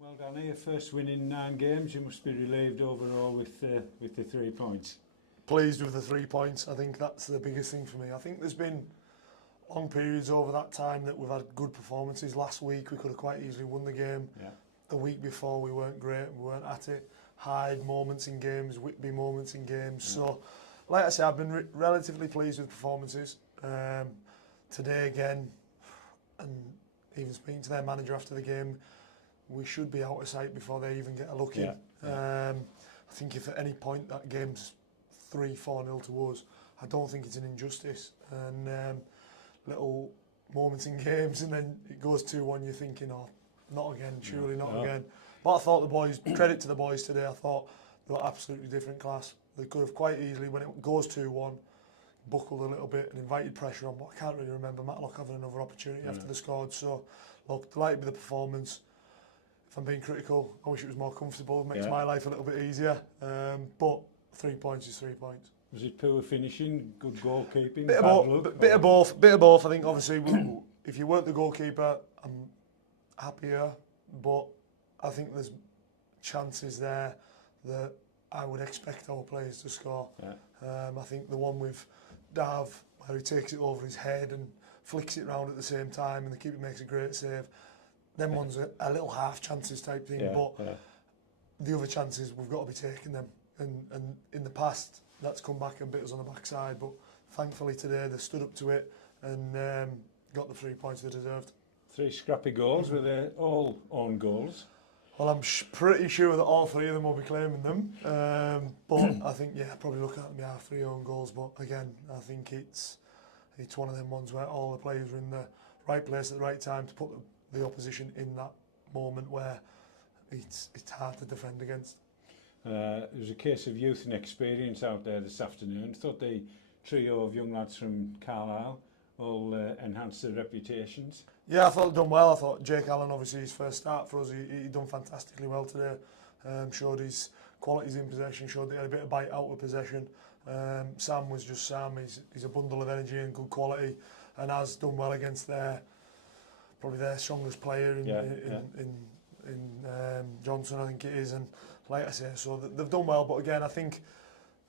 Well, Danny, your first win in 9 games. You must be relieved overall with the 3 points. Pleased with the 3 points. I think that's the biggest thing for me. I think there's been long periods over that time that we've had good performances. Last week we could have quite easily won the game. Yeah. The week before we weren't great, we weren't at it. Hyde moments in games, Whitby moments in games. Yeah. So, like I say, I've been relatively pleased with performances. Today again, and even speaking to their manager after the game, we should be out of sight before they even get a look in. I think if at any point that game's 3-4-0 to us, I don't think it's an injustice. And little moments in games, and then it goes 2-1, you're thinking, oh, not again, surely not again. But I thought the boys, credit to the boys today, I thought they were absolutely different class. They could have quite easily, when it goes 2-1, buckled a little bit and invited pressure on, but I can't really remember Matlock having another opportunity after they scored. So, look, delighted with the performance. If I'm being critical, I wish it was more comfortable. It makes my life a little bit easier. But 3 points is 3 points. Was it poor finishing, good goalkeeping, bit of both. I think obviously if you weren't the goalkeeper, I'm happier. But I think there's chances there that I would expect our players to score. I think the one with Dav, where he takes it over his head and flicks it round at the same time, and the keeper makes a great save. Them ones are a little half chances type thing, but the other chances, we've got to be taking them. And in the past, that's come back and bit us on the backside, but thankfully today they stood up to it and got the 3 points they deserved. 3 scrappy goals, were they all own goals? Well, I'm pretty sure that all 3 of them will be claiming them, but I think, probably look at them, 3 own goals, but again, I think it's one of them ones where all the players are in the right place at the right time to put the opposition in that moment where it's hard to defend against. It was a case of youth and experience out there this afternoon. Thought the trio of young lads from Carlisle all enhanced their reputations. Yeah, I thought they'd done well. I thought Jake Allen, obviously his first start for us, he done fantastically well today. Showed his qualities in possession, showed that he had a bit of bite out of possession. Sam was just Sam. He's a bundle of energy and good quality, and has done well against probably their strongest player in Johnson, I think it is. And like I say, so they've done well. But again, I think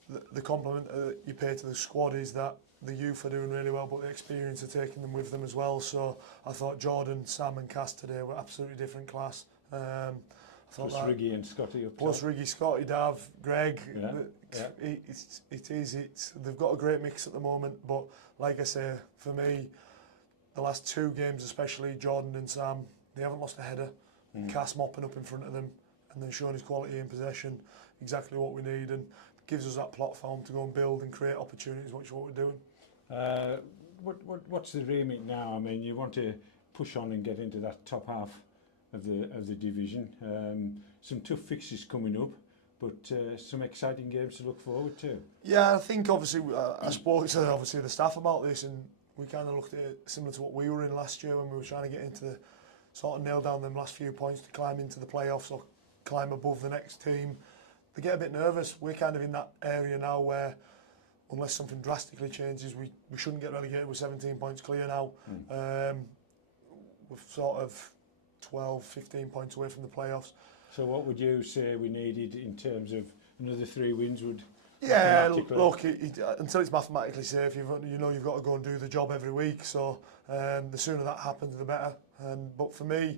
the compliment you pay to the squad is that the youth are doing really well, but the experience are taking them with them as well. So I thought Jordan, Sam and Cass today were absolutely different class. Plus Riggy and Scotty up top. Plus Riggy, Scotty, Dav, Greg. They've got a great mix at the moment. But like I say, for me, the last 2 games especially, Jordan and Sam, they haven't lost a header. Cass mopping up in front of them and then showing his quality in possession, exactly what we need, and gives us that platform to go and build and create opportunities, which is what we're doing. What's the remit now? I mean, you want to push on and get into that top half of the division. Some tough fixes coming up, but some exciting games to look forward to. Yeah, I think obviously I spoke to obviously the staff about this, and we kind of looked at it similar to what we were in last year when we were trying to get into the sort of nail down them last few points to climb into the playoffs or climb above the next team. They get a bit nervous. We're kind of in that area now where, unless something drastically changes, we shouldn't get relegated. We're 17 points clear now. We're sort of 12, 15 points away from the playoffs. So what would you say we needed in terms of another 3 wins would? Yeah, look, until it's mathematically safe, you've got to go and do the job every week. So the sooner that happens, the better. But for me,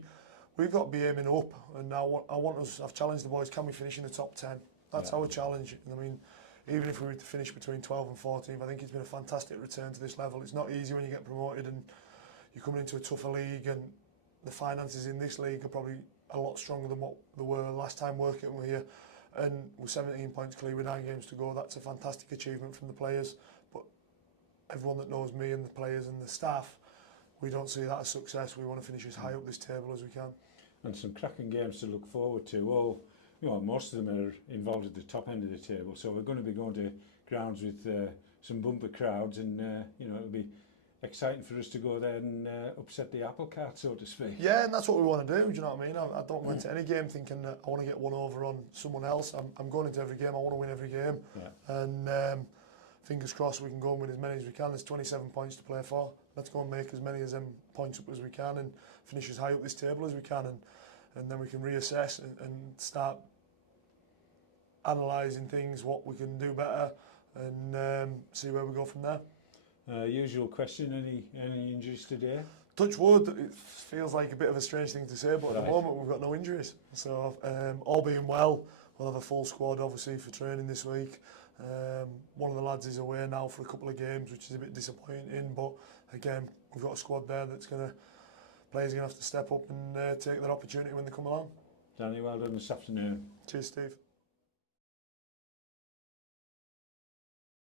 we've got to be aiming up. And now I've challenged the boys, can we finish in the top 10? That's our challenge. I mean, even if we were to finish between 12 and 14, I think it's been a fantastic return to this level. It's not easy when you get promoted and you're coming into a tougher league, and the finances in this league are probably a lot stronger than what they were last time working here. And we're 17 points clear with 9 games to go. That's a fantastic achievement from the players. But everyone that knows me and the players and the staff, we don't see that as success. We want to finish as high up this table as we can. And some cracking games to look forward to. Most of them are involved at the top end of the table. So we're going to be going to grounds with some bumper crowds, and it'll be exciting for us to go there and upset the apple cart, so to speak. Yeah, and that's what we want to do, do you know what I mean? I don't go into any game thinking that I want to get one over on someone else. I'm going into every game, I want to win every game. And fingers crossed we can go and win as many as we can. There's 27 points to play for. Let's go and make as many of them points up as we can and finish as high up this table as we can. And and then we can reassess and start analysing things, what we can do better, and see where we go from there. Usual question, any injuries today? Touch wood, it feels like a bit of a strange thing to say, but at the moment we've got no injuries. So all being well, we'll have a full squad obviously for training this week. One of the lads is away now for a couple of games, which is a bit disappointing, but again, we've got a squad there that's players are going to have to step up and take their opportunity when they come along. Danny, well done this afternoon. Cheers, Steve.